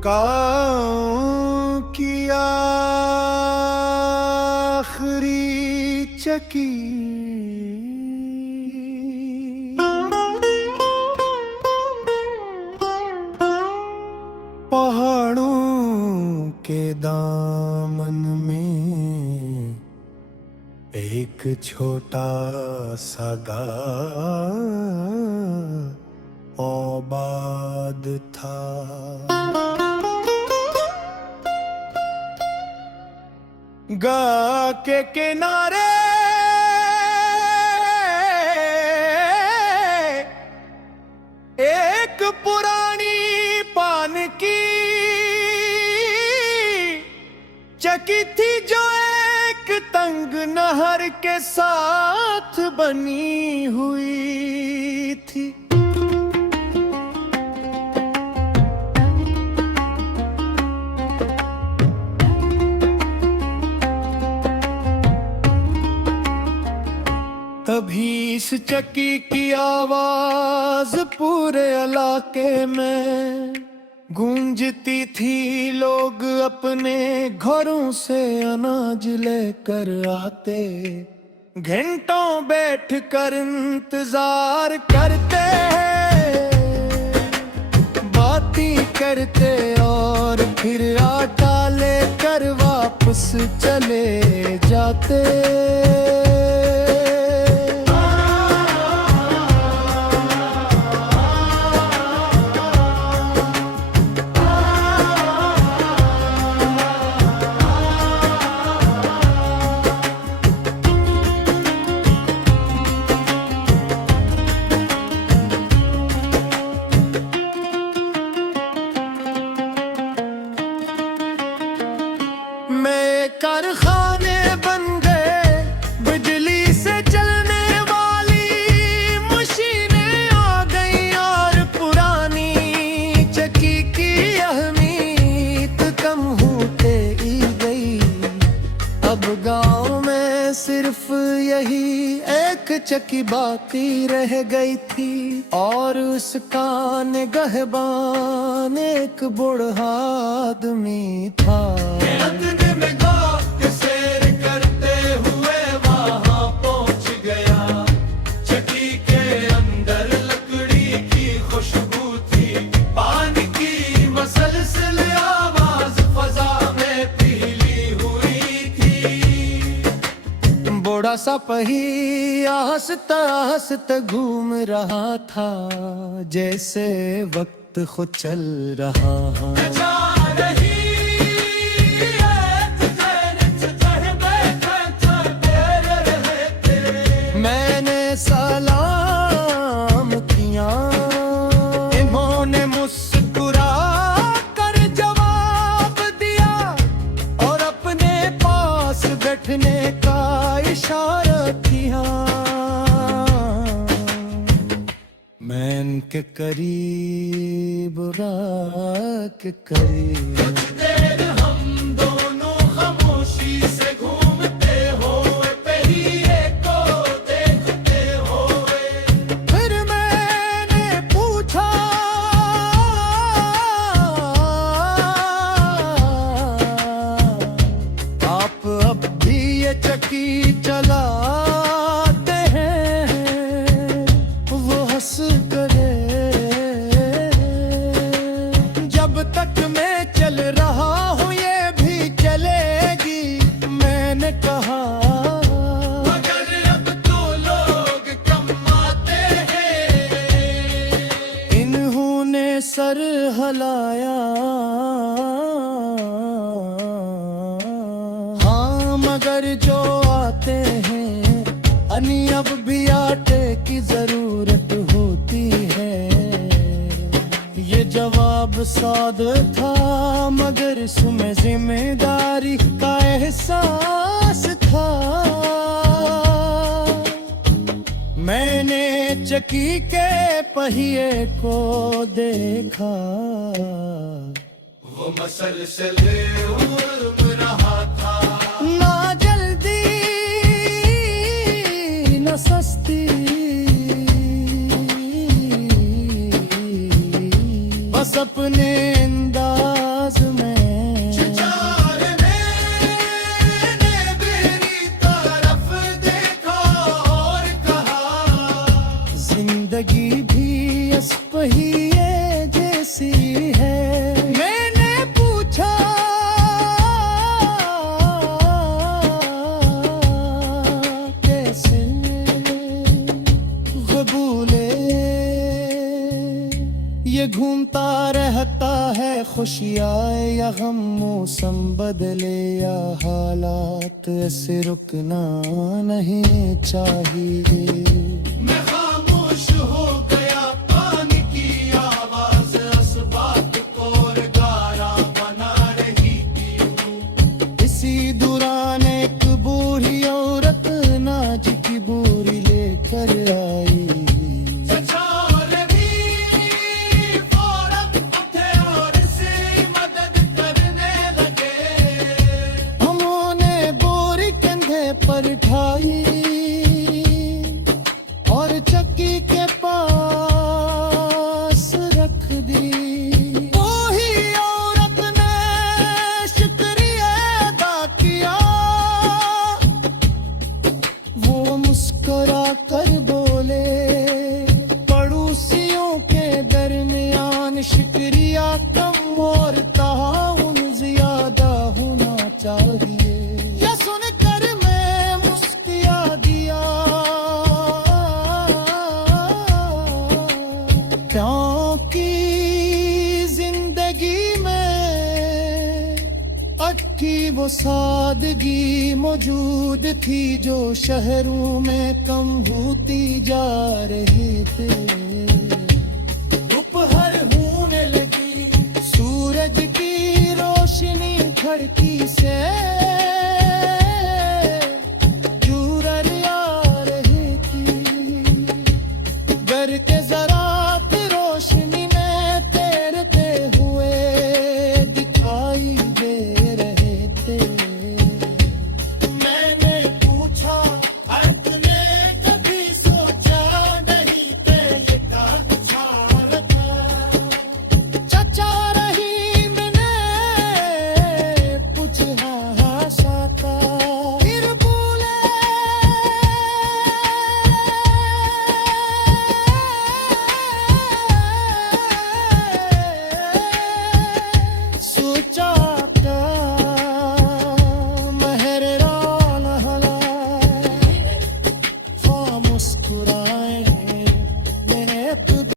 गाँव की आखिरी चकी पहाड़ों के दामन में एक छोटा सा गाँव आबाद था। गा के किनारे एक पुरानी पान की चकी थी जो एक तंग नहर के साथ बनी हुई थी। तभी इस चक्की की आवाज पूरे इलाके में गूंजती थी। लोग अपने घरों से अनाज लेकर आते, घंटों बैठकर इंतजार करते, बातें करते और फिर आटा लेकर वापस चले जाते। कारखाने बन गए, बिजली से चलने वाली मशीनें आ गई और पुरानी चक्की की अहमियत कम होते ही गई। अब गांव में सिर्फ यही एक चक्की बाकी रह गई थी और उसका निगहबान एक बूढ़ा आदमी था। बड़ा सा पहिया हंसता हंसता घूम रहा था, जैसे वक्त खुद चल रहा है। मैंने सलाम किया, इन्होंने मुस्कुरा कर जवाब दिया और अपने पास बैठने का इशारा किया। मैं इनके करीब के करीब हम दोनों खामोशी से घूमते हुए पहिए को देखते हुए। फिर मैंने पूछा, आप अब भी ये चक्की चलाते हैं? वो हंस करे, जब तक मैं चल रहा हूँ ये भी चलेगी। मैंने कहा, मगर अब तो लोग कमाते हैं। इन्होंने सर हिलाया, मगर जो आते हैं अनि अब भी आटे की जरूरत होती है। ये जवाब सादा था मगर इसमें जिम्मेदारी का एहसास था। मैंने चक्की के पहिए को देखा, वो मसलसल उड़ रहा था। ना जल्दी न सस्ती, बस अपने अंदाज ये घूमता रहता है खुशियाँ या गम, मौसम बदले या हालात, ऐसे रुकना नहीं चाहिए। मैं खामोश हो गया, पानी की आवाज असबात को गारा बना रही थी। इसी दौरान एक बूढ़ी औरत नाज की बोरी लेकर आई। चचा और भी फौरन उठे और इसे मदद करने लगे। उन्होंने बोरी कंधे पर ढाई और चक्की के पास रख दी। वही औरत ने शुक्रिया अदा किया, वो मुस्कुरा कर बोले, पड़ोसियों के दरमियान शुक्रिया कम और ताउन ज्यादा होना चाहिए। यह सुनकर मैं मुस्कुरा दिया, क्योंकि जिंदगी में अटकी वो सादगी मौजूद थी जो शहरों में कम होती जा रही थी।